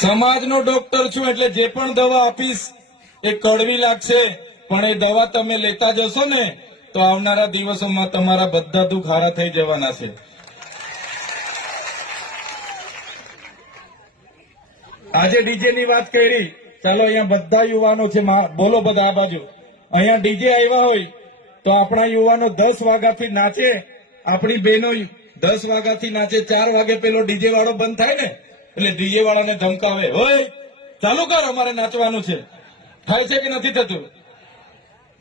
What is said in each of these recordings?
સમાજનો ડોક્ટર છું એટલે જે પણ દવા આપીશ એ કડવી લાગશે, પણ એ દવા તમે લેતા જશો ને તો આવનારા દિવસોમાં તમારા બધા દુઃખ હારા થઈ જવાના છે. આજે ડીજે ની વાત કરી, ચાલો અહીંયા બધા યુવાનો છે, બોલો બધા આ બાજુ. અહીંયા ડીજે આવ્યા હોય તો આપણા યુવાનો 10 વાગ્યાથી નાચે, આપણી બહેનો 10 વાગ્યાથી નાચે, 4 વાગે પેલો ડીજે વાળો બંધ થાય ને એટલે ડીજે વાળાને ધમકાવે, હોય ચાલુ કર અમારે નાચવાનું છે. થાય છે કે નથી થતું?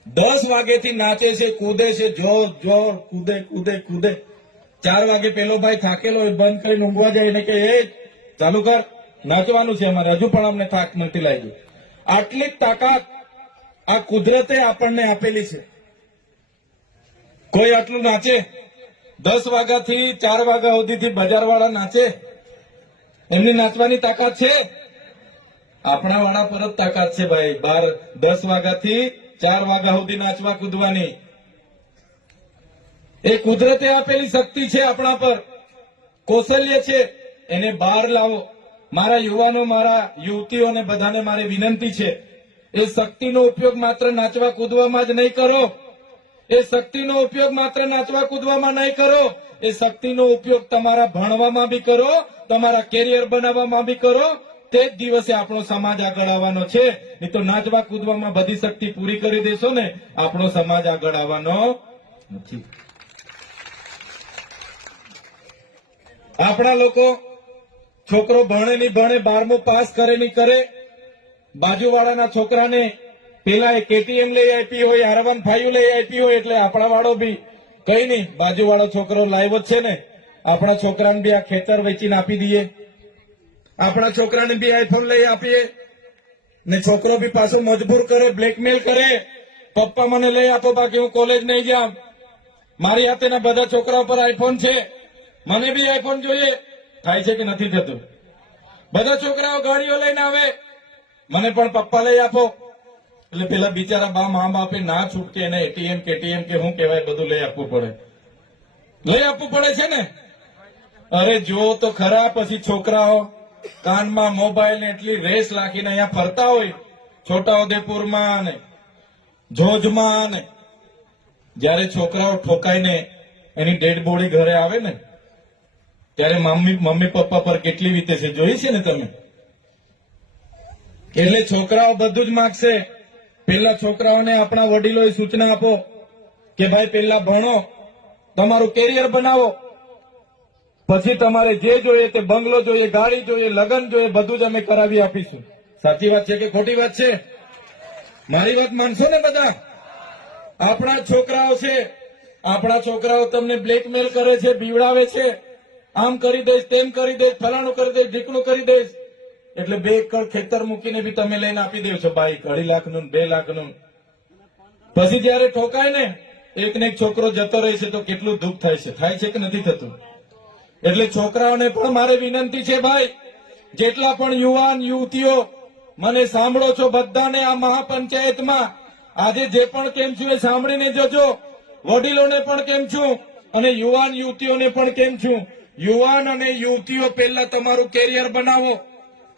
10 વાગેથી નાચે છે, કૂદે છે, જોર જોર કૂદે કૂદે કૂદે. 4 વાગે પેલો ભાઈ થાકેલો હોય બંધ કરીને ઊંઘવા જાય ને કે એ ચાલુ કર, નાચવાનું છે અમારે, હજુ પણ અમને થાક નથી લાગ્યો. આટલી તાકાત આ કુદરતે આપણને આપેલી છે. કોઈ આટલું નાચે? 10 વાગ્યાથી 4 વાગ્યા સુધીથી બજાર વાળા નાચે? એમની નાચવાની તાકાત છે? આપણા વાળા પર જ તાકાત છે ભાઈ. 10 વાગ્યાથી 4 વાગ્યા સુધી નાચવા કૂદવાની એ કુદરતે આપેલી શક્તિ છે આપણા પર, કૌશલ્ય છે, એને બહાર લાવો. મારા યુવાનો, મારા યુવતીઓને બધાને મારી વિનંતી છે, એ શક્તિનો ઉપયોગ માત્ર નાચવા કૂદવામાં જ નહીં કરો. એ શક્તિનો ઉપયોગ માત્ર નાચવા કૂદવામાં નહીં કરો, એ શક્તિનો ઉપયોગ તમારા ભણવામાં બી કરો, તમારા કેરિયર બનાવવામાં બી કરો. તે જ દિવસે આપણો સમાજ આગળ આવવાનો છે. નહીં તો નાચવા કૂદવામાં બધી શક્તિ પૂરી કરી દેશો ને આપણો સમાજ આગળ આવવાનો નથી. આપણા લોકો છોકરો ભણે નહીં ભણે, 12મું પાસ કરે નહીં કરે, બાજુવાળાના છોકરાને પેલા કેટીએમ લઈ આપી હોય, R15 લઈ આપી હોય એટલે આપણા વાળો બી કઈ નહીં, બાજુવાળો છોકરો લાવ્યો છે ને, આપણા છોકરાને બી આ ખેતર વેચીને આપી દઈએ, આપણા છોકરાને બી આઈફોન લઈ આપીએ ને છોકરો બી પાછો મજબૂર કરે, બ્લેકમેલ કરે, પપ્પા મને લઈ આપો બાકી હું કોલેજ નહીં જાઉં, મારી હાથેના બધા છોકરાઓ પર આઈફોન છે, મને બી આઈફોન જોઈએ. થાય છે કે નથી થતું? બધા છોકરાઓ ગાડીઓ લઈને આવે, મને પણ પપ્પા લઈ આપો, એટલે પેલા બિચારા મા બાપે ના છૂટકે એને એટીએમ કેટીએમ કે શું કહેવાય બધું લઈ આપવું પડે છે ને. અરે જો તો ખરા, પછી છોકરાઓ કાનમાં મોબાઈલ ને એટલી રેસ લાખીને અહીંયા ફરતા હોય, છોટાઉદેપુરમાં ને જોજમાં ને, જયારે છોકરાઓ ઠોકાઈને એની ડેડ બોડી ઘરે આવે ને ત્યારે મમ્મી પપ્પા પર કેટલી વીતે છે જોઈ છે ને તમે. એટલે છોકરાઓ બધું જ માંગશે. પેલા છોકરાઓને આપણા વડીલોએ સૂચના આપો કે ભાઈ પેલા ભણો, તમારું કેરિયર બનાવો, પછી તમારે જે જોઈએ તે બંગલો જોઈએ, ગાડી જોઈએ, લગ્ન જોઈએ, બધું જ અમે કરાવી આપીશું. સાચી વાત છે કે ખોટી વાત છે? મારી વાત માનશો ને બધા? આપણા છોકરાઓ છે, આપણા છોકરાઓ તમને બ્લેકમેલ કરે છે, બીવડાવે છે, આમ કરી દઈશ, તેમ કરી દઈશ, ફલાણું કરી દઈશ, ઢીકણું કરી દઈશ, એટલે 2 એકર ખેતર મૂકીને બી તમે લઈને આપી દેવ છો બાઈક, 2.5 લાખનું 2 લાખનું. પછી જયારે ઠોકાય ને એક ને એક છોકરો જતો રહે છે તો કેટલું દુઃખ થાય છે. થાય છે કે નથી થતું? એટલે છોકરાઓને પણ મારે વિનંતી છે ભાઈ, જેટલા પણ યુવાન યુવતીઓ મને સાંભળો છો બધાને આ મહાપંચાયતમાં આજે જે પણ કેમ છું એ સાંભળીને જજો. વડીલોને પણ કેમ છું અને યુવાન યુવતીઓને પણ કેમ છું. યુવાન અને યુવતીઓ પહેલા તમારું કેરિયર બનાવો,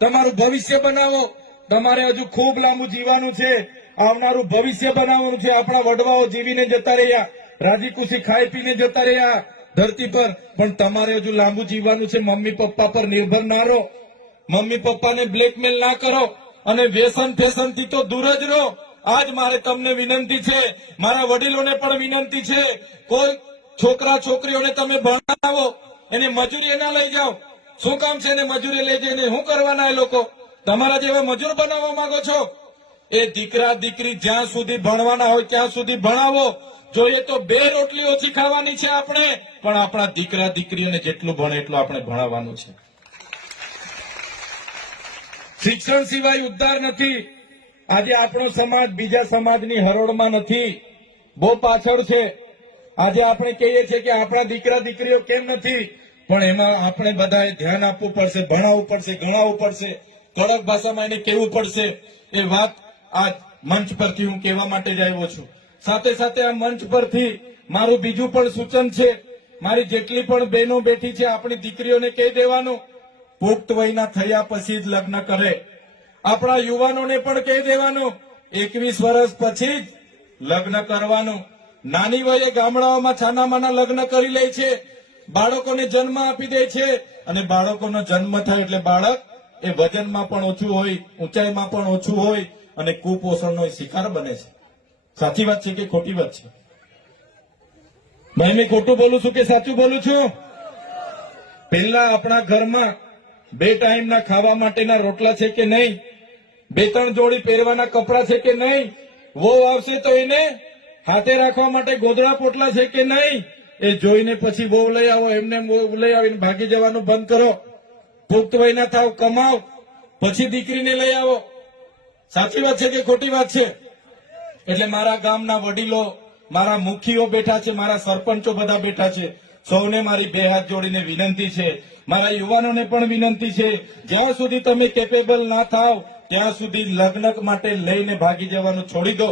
તમારું ભવિષ્ય બનાવો. તમારે હજુ ખૂબ લાંબુ જીવવાનું છે, આવનારું ભવિષ્ય બનાવવાનું છે. આપણા વડવાઓ જીવીને જતા રહ્યા, રાજી ખુશી ખાઈ પીને જતા રહ્યા ધરતી પર, પણ તમારે હજુ લાંબુ જીવવાનું છે. મમ્મી પપ્પા પર નિર્ભર ના રહો, મમ્મી પપ્પાને બ્લેકમેલ ના કરો અને વ્યસન ફેશન થી તો દૂર જ રહો. આજ મારે તમને વિનંતી છે, મારા વડીલોને પણ વિનંતી છે, કોઈ છોકરા છોકરીઓને તમે ભણાવો, એને મજૂરી ના લઈ જાઓ. શું કામ છે એને મજૂરી લઈ જઈને શું કરવાના? એ લોકો તમારા જેવા મજૂર બનાવવા માંગો છો? એ દીકરા દીકરી જ્યાં સુધી ભણવાના હોય ત્યાં સુધી ભણાવો. જોઈએ તો 2 રોટલી ઓછી ખાવાની છે આપણે, પણ આપણા દીકરા દીકરીઓને જેટલું ભણે એટલું આપણે ભણાવવાનું છે. શિક્ષણ સિવાય ઉદ્ધાર નથી. આજે આપણો સમાજ બીજા સમાજની હરોળમાં નથી, બહુ પાછળ છે. આજે આપણે કહીએ છીએ કે આપણા દીકરા દીકરીઓ કેમ નથી, પણ એમાં આપણે બધાએ ધ્યાન આપવું પડશે, ભણાવવું પડશે, ગણાવવું પડશે, કડક ભાષામાં એને કહેવું પડશે. એ વાત આજ મંચ પરથી હું કહેવા માટે જ આવ્યો છું. સાથે સાથે આ મંચ પરથી મારું બીજું પણ સૂચન છે, મારી જેટલી પણ બહેનો બેઠી છે આપણી દીકરીઓને કહી દેવાનું, પુખ્ત વયના થયા પછી જ લગ્ન કરે. આપણા યુવાનોને પણ કહી દેવાનું 21 વર્ષ પછી જ લગ્ન કરવાનું. નાની વયે ગામડાઓમાં છાનામાના લગ્ન કરી લે છે, બાળકોને જન્મ આપી દે છે, અને બાળકોનો જન્મ થાય એટલે બાળક એ વજનમાં પણ ઓછું હોય, ઊંચાઈમાં પણ ઓછું હોય અને કુપોષણનો શિકાર બને છે. સાચી વાત છે કે ખોટી વાત છે? ભાઈ, મેં ખોટું બોલું છું કે સાચું બોલું છું? પહેલા આપણા ઘરમાં 2 ટાઈમના ખાવા માટેના રોટલા છે કે નહીં? 2-3 જોડી પહેરવાના કપડા છે કે નહીં? વહુ આવશે તો એને હાથે રાખવા માટે ગોદડા પોટલા છે કે નહીં? એ જોઈને પછી વહુ લઈ આવો, એમને વહુ લઈ આવીને ભાગી જવાનું બંધ કરો. પુખ્ત વયના થાવ, કમાવ, પછી દીકરીને લઈ આવો. સાચી વાત છે કે ખોટી વાત છે? એટલે મારા ગામના વડીલો, મારા મુખીઓ બેઠા છે, મારા સરપંચો બધા બેઠા છે, સૌને મારી 2 હાથ જોડીને વિનંતી છે, મારા યુવાનોને પણ વિનંતી છે, જ્યાં સુધી તમે કેપેબલ ના થાવ ત્યાં સુધી લગ્ન માટે લઈને ભાગી જવાનું છોડી દો.